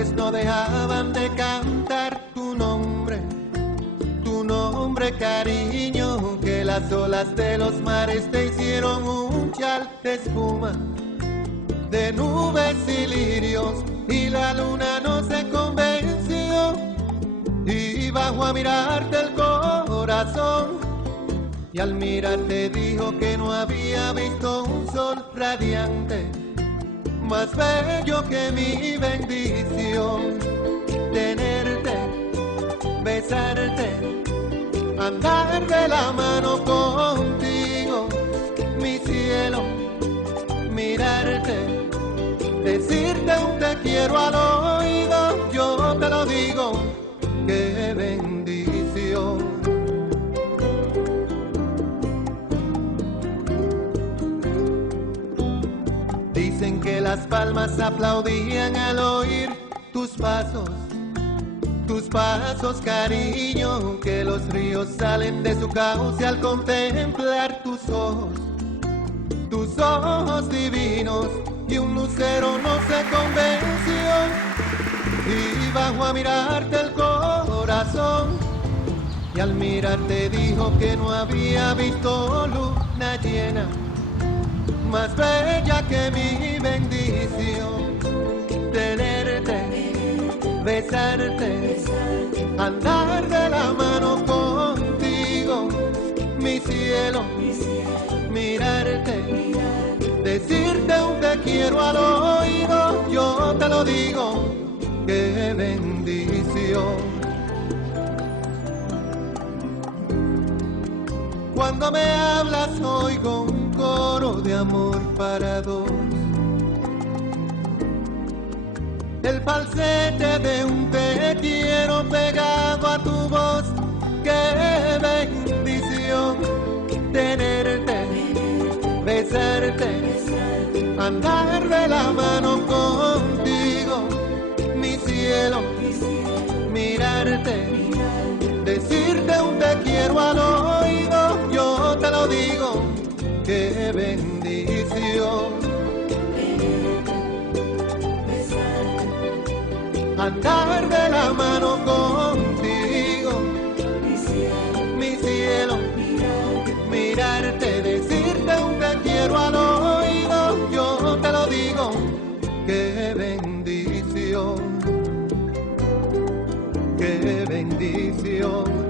flores no dejaban de cantar tu nombre, cariño, que las olas de los mares te hicieron un chal de espuma, de nubes y lirios, y la luna no se convenció, y bajó a mirarte el corazón, y al mirarte dijo que no había visto un sol radiante, más bello que mi bendición, tenerte, besarte, andar de la mano contigo, mi cielo, mirarte, decirte un te quiero al oído, yo te lo digo, qué bendición. Dicen que las palmas aplaudían al oír tus pasos, cariño, que los ríos salen de su cauce al contemplar tus ojos divinos, y un lucero no se convenció, y bajó a mirarte el corazón, y al mirarte dijo que no había visto luna llena, más bella que mi bendición, tenerte, besarte, andar de la mano contigo, mi cielo, mirarte, decirte un te quiero al oído, yo te lo digo, qué bendición. Cuando me hablas oigo un coro de amor para dos, el falsete de un te quiero pegado a tu voz, qué bendición, tenerte, besarte, andar de la mano contigo, mi cielo, mirarte, decirte un te quiero al oído, yo te lo digo, qué bendición. Andar de la mano contigo, mi cielo, mirarte, decirte un te quiero al oído, yo te lo digo, qué bendición, qué bendición.